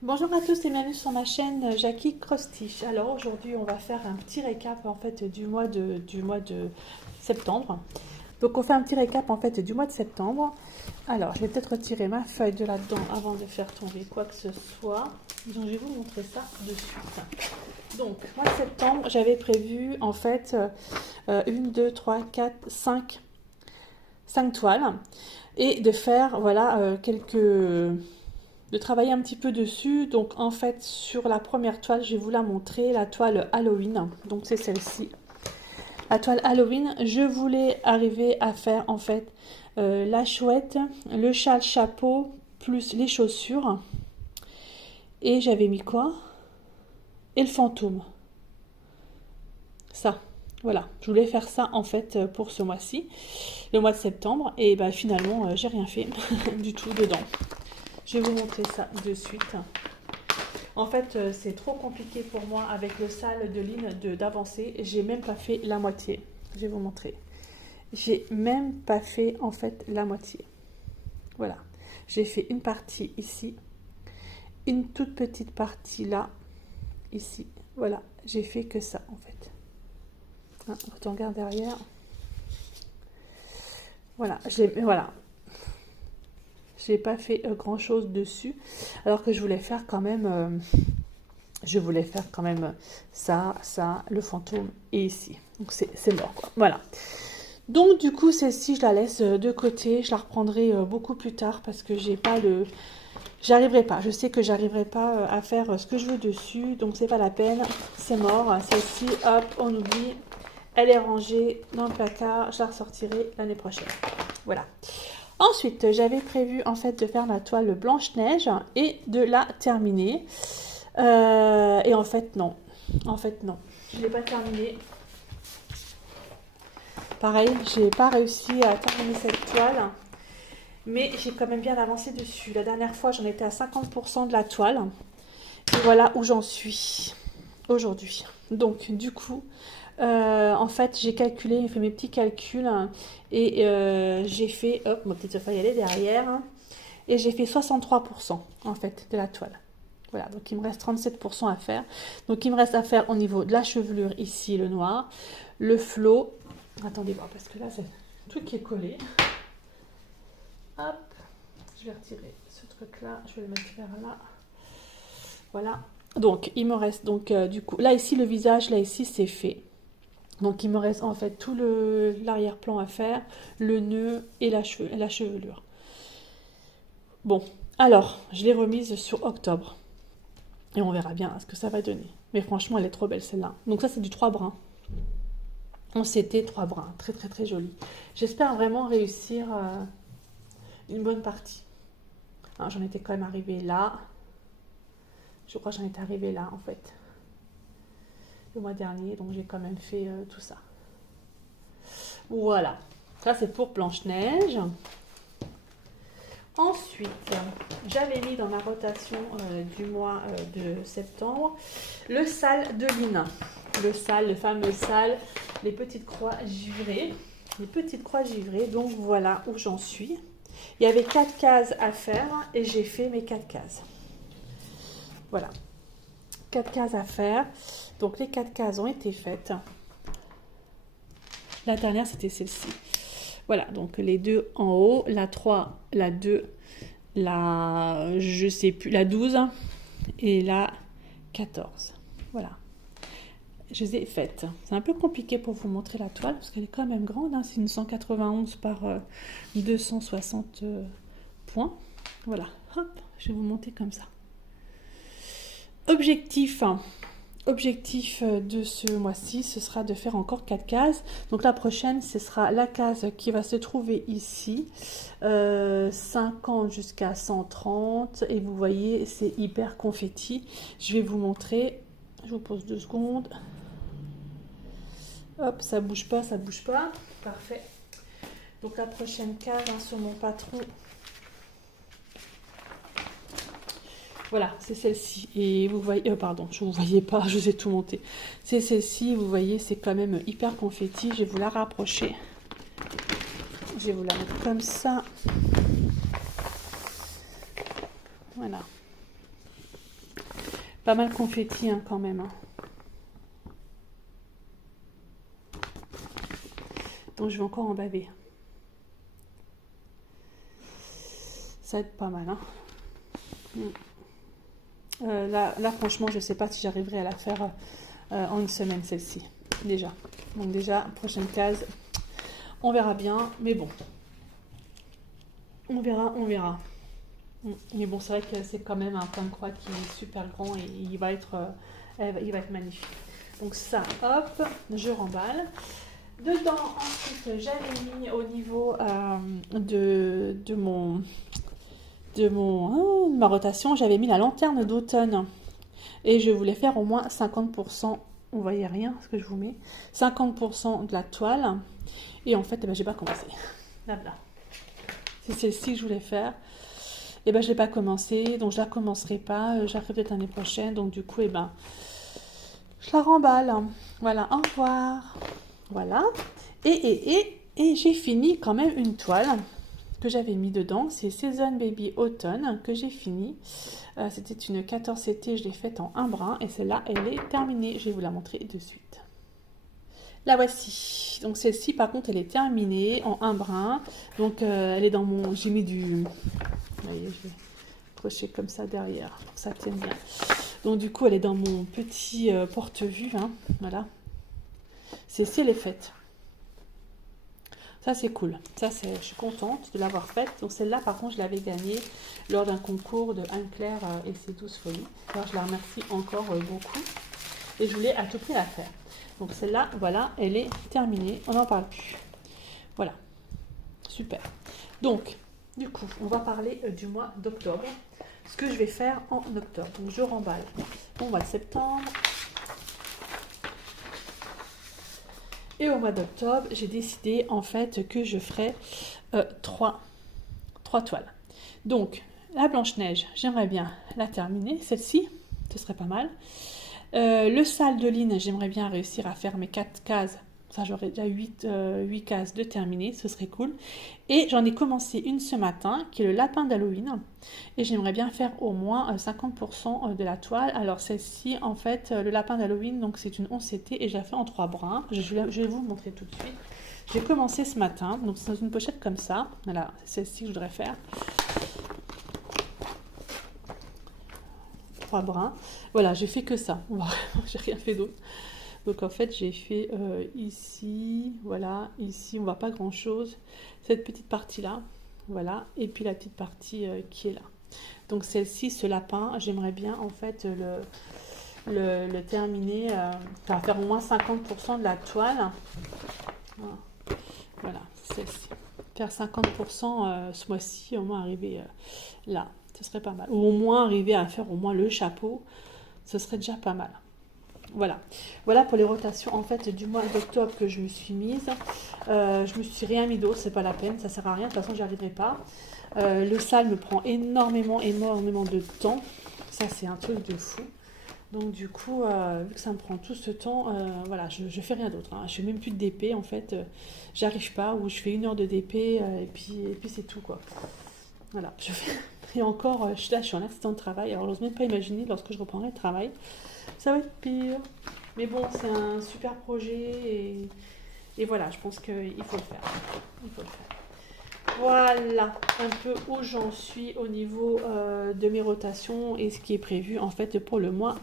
Bonjour à tous et bienvenue sur ma chaîne Jackie Cross-Stitch. Alors aujourd'hui on va faire un petit récap en fait du mois de septembre. Donc on fait un petit récap en fait du mois de septembre. Alors je vais peut-être retirer ma feuille de là-dedans avant de faire tomber quoi que ce soit. Donc je vais vous montrer ça de suite. Donc mois de septembre j'avais prévu en fait 1, 2, 3, 4, 5 toiles et de faire voilà de travailler un petit peu dessus. Donc en fait sur la première toile, je vais vous la montrer, la toile Halloween. Donc c'est celle-ci. La toile Halloween, je voulais arriver à faire en fait la chouette, le châle chapeau, plus les chaussures. Et j'avais mis quoi? Et le fantôme. Ça. Voilà, je voulais faire ça en fait pour ce mois-ci, le mois de septembre. Et bah finalement, j'ai rien fait du tout dedans. Je vais vous montrer ça de suite. En fait, c'est trop compliqué pour moi avec le sale de ligne d'avancer. J'ai même pas fait la moitié. Je vais vous montrer. J'ai même pas fait en fait la moitié. Voilà. J'ai fait une partie ici, une toute petite partie là, ici. Voilà. J'ai fait que ça en fait. Hein, quand on regarde derrière. Voilà. Voilà. J'ai pas fait grand chose dessus, alors que je voulais faire quand même. Ça, le fantôme et ici. Donc c'est mort quoi. Voilà. Donc du coup celle-ci je la laisse de côté. Je la reprendrai beaucoup plus tard parce que j'ai pas le. J'arriverai pas. Je sais que j'arriverai pas à faire ce que je veux dessus. Donc c'est pas la peine. C'est mort. Celle-ci, hop, on oublie. Elle est rangée dans le placard. Je la ressortirai l'année prochaine. Voilà. Ensuite, j'avais prévu en fait de faire la toile Blanche-Neige et de la terminer. Et en fait, non. En fait, non. Je ne l'ai pas terminée. Pareil, je n'ai pas réussi à terminer cette toile. Mais j'ai quand même bien avancé dessus. La dernière fois, j'en étais à 50% de la toile. Et voilà où j'en suis aujourd'hui. Donc, du coup, en fait, j'ai calculé, j'ai fait mes petits calculs. Et j'ai fait, hop, ma petite feuille, elle est derrière. Et j'ai fait 63% en fait de la toile. Voilà, donc il me reste 37% à faire. Donc il me reste à faire au niveau de la chevelure ici, le noir, le flot. Attendez voir parce que là c'est tout qui est collé. Hop, je vais retirer ce truc là, je vais le mettre vers là. Voilà. Donc il me reste donc du coup là ici le visage, là ici c'est fait. Donc il me reste en fait tout l'arrière-plan à faire, le nœud et la chevelure. Bon, alors je l'ai remise sur octobre. Et on verra bien ce que ça va donner. Mais franchement, elle est trop belle celle-là. Donc ça, c'est du 3 brins. C'était 3 brins. Très, très, très joli. J'espère vraiment réussir une bonne partie. Hein, j'en étais quand même arrivée là. Je crois que j'en étais arrivée là, en fait. Le mois dernier. Donc j'ai quand même fait tout ça. Voilà. Ça, c'est pour Blanche-Neige. Ensuite, j'avais mis dans ma rotation du mois de septembre le sale de Lina. Le fameux sale, les petites croix givrées. Les petites croix givrées, donc voilà où j'en suis. Il y avait 4 cases à faire et j'ai fait mes 4 cases. Voilà. 4 cases à faire. Donc les 4 cases ont été faites. La dernière, c'était celle-ci. Voilà, donc les deux en haut, la 3, la 2, je sais plus, la 12 et la 14. Voilà. Je les ai faites. C'est un peu compliqué pour vous montrer la toile parce qu'elle est quand même grande. Hein. C'est une 191 par 260 points. Voilà. Hop, je vais vous monter comme ça. Objectif de ce mois-ci, ce sera de faire encore 4 cases. Donc la prochaine, ce sera la case qui va se trouver ici. 50 jusqu'à 130. Et vous voyez, c'est hyper confetti. Je vais vous montrer. Je vous pose 2 secondes. Hop, ça bouge pas, ça bouge pas. Parfait. Donc la prochaine case hein, sur mon patron. Voilà, c'est celle-ci. Et vous voyez, pardon, je ne vous voyais pas, je vous ai tout monté. C'est celle-ci, vous voyez, c'est quand même hyper confetti. Je vais vous la rapprocher. Je vais vous la mettre comme ça. Voilà. Pas mal confetti hein, quand même. Hein. Donc je vais encore en baver. Ça va être pas mal. Hein. Là, franchement, je ne sais pas si j'arriverai à la faire en une semaine, celle-ci. Déjà. Donc déjà, prochaine case. On verra bien. Mais bon. On verra, on verra. Mais bon, c'est vrai que c'est quand même un point de croix qui est super grand et il va être magnifique. Donc ça, hop, je remballe. Dedans, ensuite, j'avais mis au niveau de ma rotation, j'avais mis la lanterne d'automne. Et je voulais faire au moins 50%, on voyait rien ce que je vous mets, 50% de la toile. Et en fait, j'ai pas commencé. Là. C'est celle-ci que je voulais faire. Et je l'ai pas commencé, donc je la commencerai pas. J'arrive peut-être l'année prochaine, donc du coup, je la remballe. Voilà, au revoir. Voilà. Et j'ai fini quand même une toile que j'avais mis dedans. C'est Season Baby Autumn que j'ai fini. C'était une 14 CT, je l'ai faite en un brin. Et celle-là, elle est terminée. Je vais vous la montrer de suite. La voici. Donc celle-ci, par contre, elle est terminée en un brin. Donc elle est dans mon... J'ai mis du... Vous voyez, je vais accrocher comme ça derrière pour que ça tienne bien. Donc du coup, elle est dans mon petit porte-vue. Hein. Voilà. Celle-ci, elle est faite. Ça, c'est cool. Ça, je suis contente de l'avoir faite. Donc celle-là, par contre, je l'avais gagnée lors d'un concours de Anne-Claire et ses 12 folies. Alors, je la remercie encore beaucoup. Et je voulais à tout prix la faire. Donc celle-là, voilà, elle est terminée. On n'en parle plus. Voilà. Super. Donc, du coup, on va parler du mois d'octobre. Ce que je vais faire en octobre. Donc, je remballe mon mois de septembre. Et au mois d'octobre, j'ai décidé en fait que je ferais trois toiles. Donc, la Blanche-Neige, j'aimerais bien la terminer. Celle-ci, ce serait pas mal. Le Sal de Line, j'aimerais bien réussir à faire mes 4 cases. Ça, j'aurais déjà 8 cases de terminer, ce serait cool. Et j'en ai commencé une ce matin, qui est le lapin d'Halloween. Et j'aimerais bien faire au moins 50% de la toile. Alors celle-ci, en fait, le lapin d'Halloween, donc c'est une 11 CT et je la fais en 3 brins. Je vais vous montrer tout de suite. J'ai commencé ce matin, donc c'est dans une pochette comme ça. Voilà, c'est celle-ci que je voudrais faire. 3 brins. Voilà, j'ai fait que ça. J'ai rien fait d'autre. Donc en fait, j'ai fait ici, voilà, ici, on voit pas grand chose. Cette petite partie-là, voilà, et puis la petite partie qui est là. Donc celle-ci, ce lapin, j'aimerais bien en fait le terminer, faire au moins 50% de la toile. Voilà, celle-ci. Faire 50% ce mois-ci, au moins arriver là, ce serait pas mal. Ou au moins arriver à faire au moins le chapeau, ce serait déjà pas mal. Voilà pour les rotations en fait du mois d'octobre que je me suis mise. Je me suis rien mis d'autre, c'est pas la peine, ça sert à rien, de toute façon j'y arriverai pas. Le sale me prend énormément de temps, ça c'est un truc de fou. Donc du coup, vu que ça me prend tout ce temps, voilà, je fais rien d'autre. Hein. Je fais même plus de DP en fait, j'arrive pas, ou je fais 1 heure de DP et puis c'est tout quoi. Voilà, je fais... Et encore, je suis en accident de travail, alors j'ose même pas imaginer lorsque je reprendrai le travail. Ça va être pire. Mais bon, c'est un super projet et voilà, je pense qu'il faut le faire. Il faut le faire. Voilà un peu où j'en suis au niveau de mes rotations et ce qui est prévu en fait pour le mois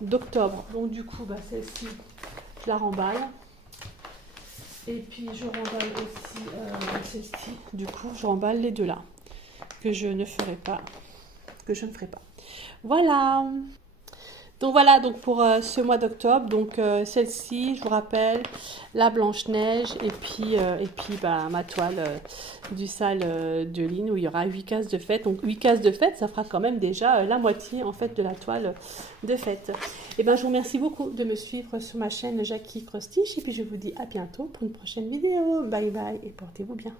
d'octobre. Donc du coup, celle-ci, je la remballe. Et puis je remballe aussi celle-ci. Du coup, je remballe les deux là. Que je ne ferai pas. Voilà. Donc voilà donc pour ce mois d'octobre. Donc celle-ci, je vous rappelle, la Blanche-Neige et puis ma toile du Sal de Line où il y aura 8 cases de fête. Donc 8 cases de fête, ça fera quand même déjà la moitié en fait de la toile de fête. Et je vous remercie beaucoup de me suivre sur ma chaîne Jackie Cross Stitch et puis je vous dis à bientôt pour une prochaine vidéo. Bye bye et portez-vous bien.